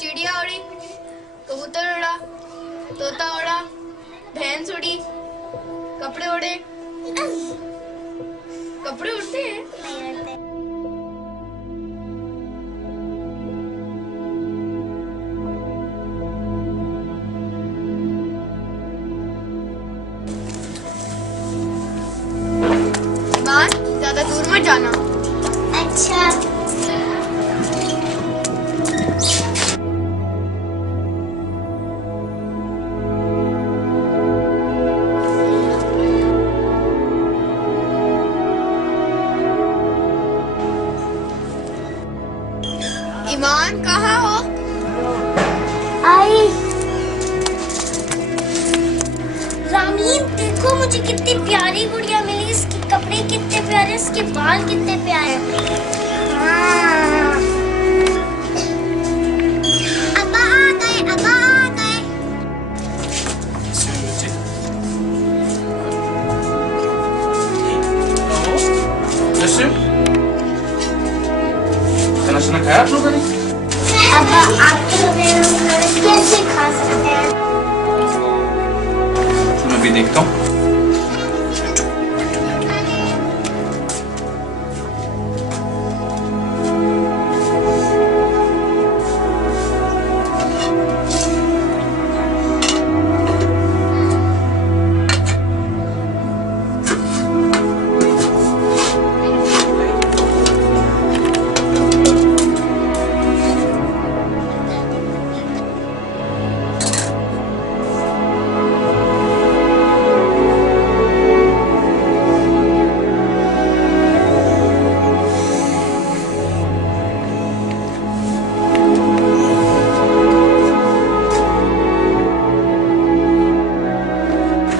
चिड़िया उड़ी, कबूतर उड़ा, तोता उड़ा, भैंस उड़ी, कपड़े उड़े। कपड़े उड़ते हैं? नहीं उड़ते। ज्यादा दूर मत जाना। अच्छा। ईमान कहाँ हो? आई। रामीन देखो मुझे कितनी प्यारी गुड़िया मिली, इसके कपड़े कितने प्यारे, इसके बाल कितने प्यारे। हाँ। अब्बा आ गए, अब्बा आ गए। खाना खाया आप लोगों ने? अब्बा आप कैसे खा सकते हैं? मैं भी देखता हूँ।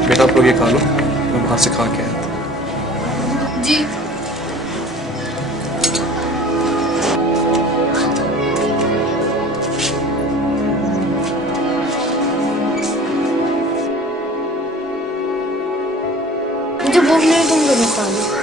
बेटा आप लोग ये खा लो, मैं बाहर से खा के आया था। जी। मुझे भूख नहीं, तुम दोनों खा लो।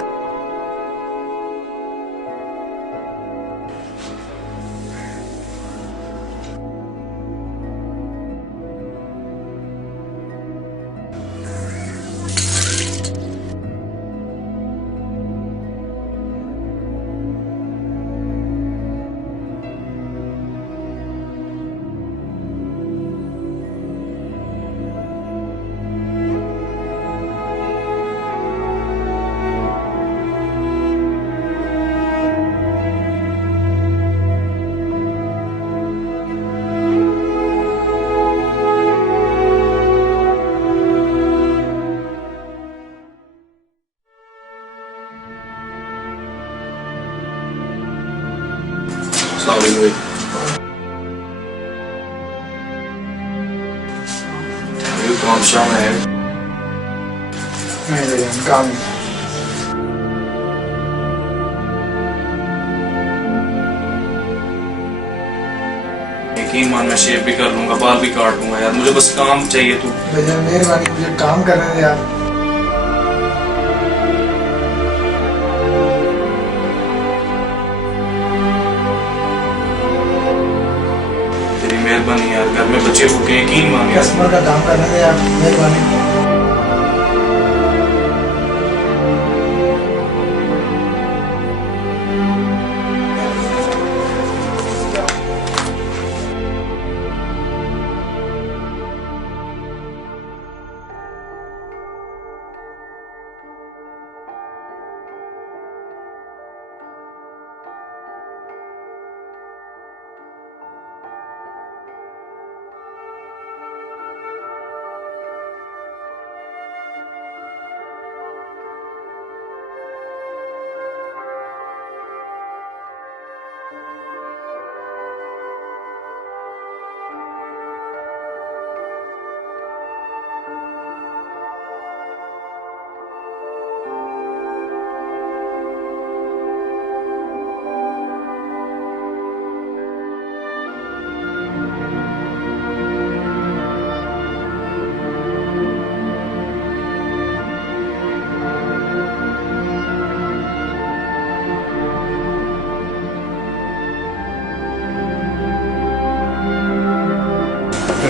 Sorry, you come show me. नहीं काम। यकीन मान मैं शेव भी कर लूंगा, बाल भी काट लूंगा यार, मुझे बस काम चाहिए तू। भैया मेहरबानी मुझे काम करने दे यार। तेरी मेहरबानी यार, घर में बच्चे भूखे, यकीन मान यार। कस्टमर का काम करने दे यार, मेहरबानी।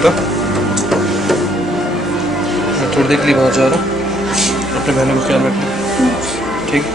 बेटा, मैं थोड़ी देर के लिए बाहर जा रहा हूँ, अपने बहनों का ख्याल रखना, ठीक?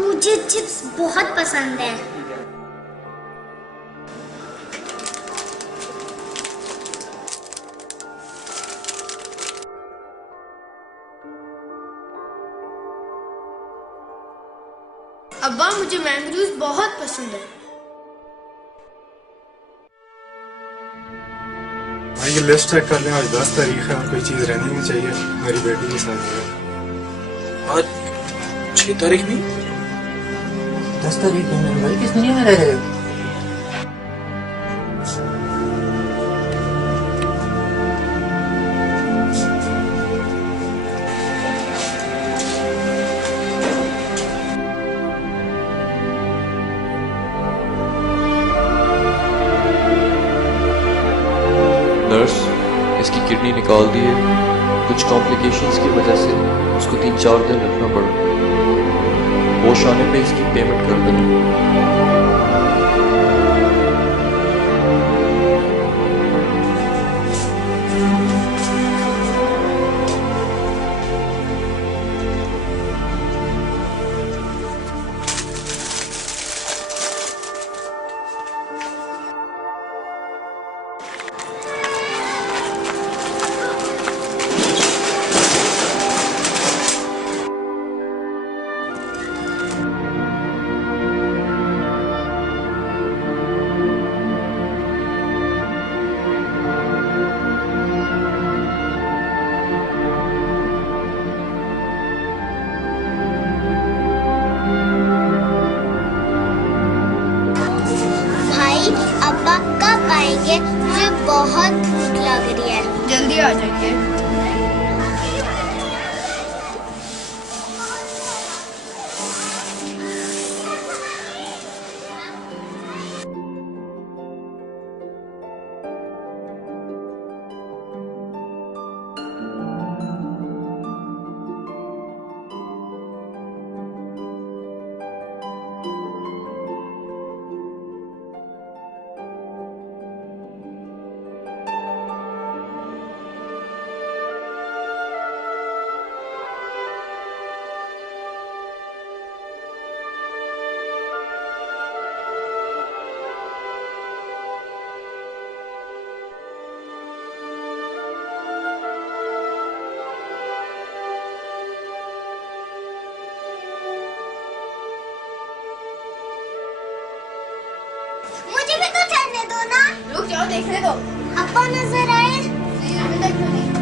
मुझे चिप्स बहुत पसंद है। अब्बा मुझे मैंगो जूस बहुत पसंद है। भाई ये लिस्ट चेक कर लें, आज 10 तारीख है और कोई चीज़ रहनी नहीं चाहिए, मेरी बेटी के साथ है। आज 6 तारीख भी? 10 तारीख है मेरे भाई, किस दुनिया में रह रहे हो? नर्स, इसकी किडनी निकाल दी है। कुछ कॉम्प्लिकेशंस की वजह से उसको 3-4 दिन रखना पड़ा। होश आने पे इसकी पेमेंट कर देना। अब्बा कब आएंगे? मुझे बहुत भूख लग रही है। जल्दी आ जाइए। मुझे भी तो चढ़ने दो ना। रुक जाओ, देखने दो। अब्बा नजर आए। नहीं, अभी तक तो नहीं।